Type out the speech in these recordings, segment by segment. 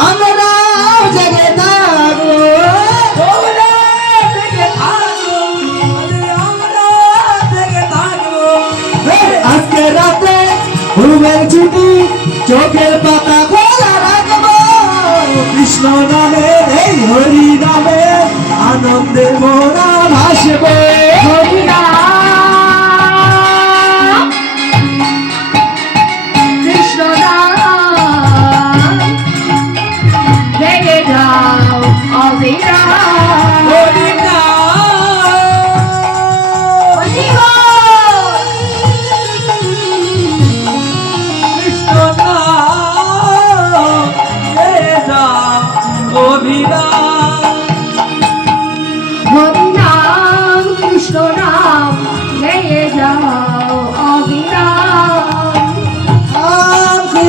আমরাও জেগে থাকবো তোমরাও জেগে থাকবো আমরাও জেগে থাকবো আজকে রাতে ঘুমের ছুটি চোখের পাতা খোলা রাখবো কৃষ্ণ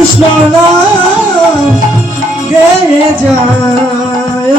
কৃষ্ণ নাম গেয়ে যায়।